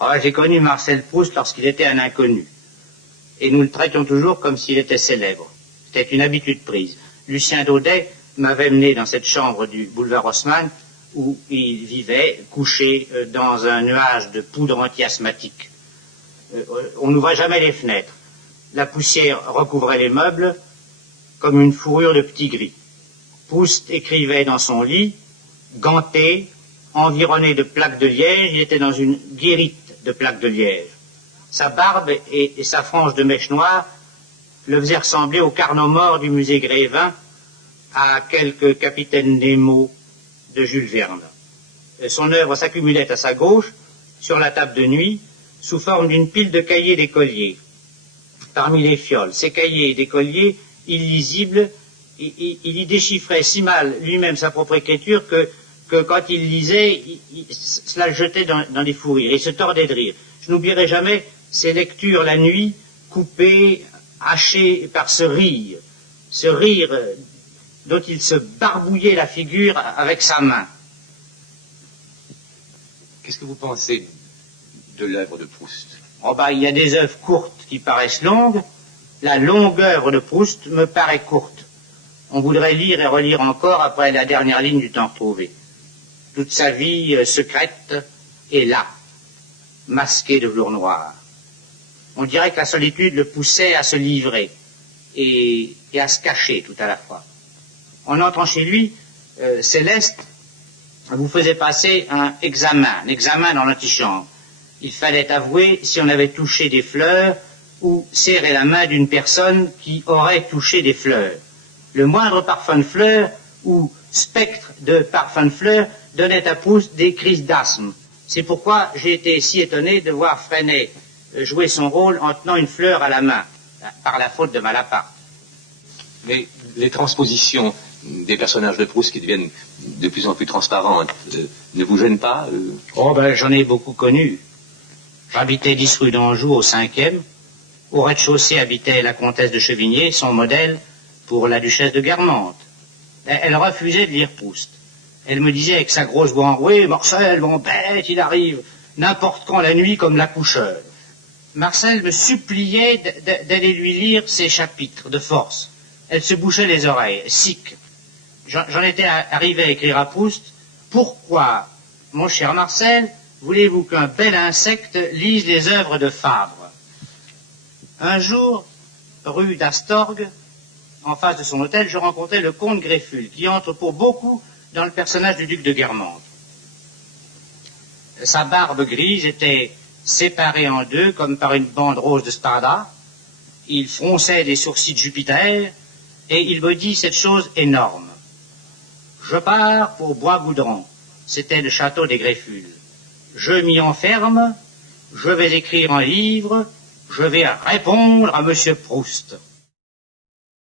Ah, j'ai connu Marcel Proust lorsqu'il était un inconnu. Et nous le traitions toujours comme s'il était célèbre. C'était une habitude prise. Lucien Daudet m'avait mené dans cette chambre du boulevard Haussmann où il vivait, couché dans un nuage de poudre anti-asthmatique. On n'ouvrait jamais les fenêtres. La poussière recouvrait les meubles comme une fourrure de petit gris. Proust écrivait dans son lit, ganté, environné de plaques de liège, il était dans une guérite de plaques de liège. Sa barbe et sa frange de mèche noire le faisaient ressembler au Carnot mort du musée Grévin, à quelque capitaine Nemo de Jules Verne. Son œuvre s'accumulait à sa gauche, sur la table de nuit, sous forme d'une pile de cahiers d'écoliers. Parmi les fioles, ces cahiers d'écoliers, illisibles, il y déchiffrait si mal lui-même sa propre écriture que quand il lisait, cela le jetait dans des fous rires. Il se tordait de rire. Je n'oublierai jamais ces lectures la nuit, coupées, hachées par ce rire dont il se barbouillait la figure avec sa main. Qu'est-ce que vous pensez de l'œuvre de Proust? Oh ben, il y a des œuvres courtes qui paraissent longues. La longueur de Proust me paraît courte. On voudrait lire et relire encore après la dernière ligne du temps retrouvé. Toute sa vie secrète est là, masquée de velours noir. On dirait que la solitude le poussait à se livrer et à se cacher tout à la fois. En entrant chez lui, Céleste vous faisait passer un examen dans l'antichambre. Il fallait avouer si on avait touché des fleurs ou serrer la main d'une personne qui aurait touché des fleurs. Le moindre parfum de fleurs ou spectre de parfum de fleurs donnait à Proust des crises d'asthme. C'est pourquoi j'ai été si étonné de voir Freinet jouer son rôle en tenant une fleur à la main, par la faute de Malaparte. Mais les transpositions des personnages de Proust qui deviennent de plus en plus transparentes ne vous gênent pas Oh ben j'en ai beaucoup connu. J'habitais 10 rue d'Anjou au 5e. Au rez-de-chaussée habitait la comtesse de Chevigné, son modèle pour la duchesse de Guermantes. Elle refusait de lire Proust. Elle me disait avec sa grosse voix enrouée, « Marcel, mon bête, il arrive n'importe quand la nuit comme l'accoucheur. » Marcel me suppliait d'aller lui lire ses chapitres de force. Elle se bouchait les oreilles, sick. J'en étais arrivé à écrire à Proust, « Pourquoi, mon cher Marcel, voulez-vous qu'un bel insecte lise les œuvres de Fabre ?» Un jour, rue d'Astorgue, en face de son hôtel, je rencontrai le comte Grefful, qui entre pour beaucoup dans le personnage du duc de Guermantes. Sa barbe grise était séparée en deux, comme par une bande rose de Spada. Il fronçait des sourcils de Jupiter, et il me dit cette chose énorme. Je pars pour Bois-Goudron. C'était le château des Grefful. Je m'y enferme, je vais écrire un livre, je vais répondre à Monsieur Proust.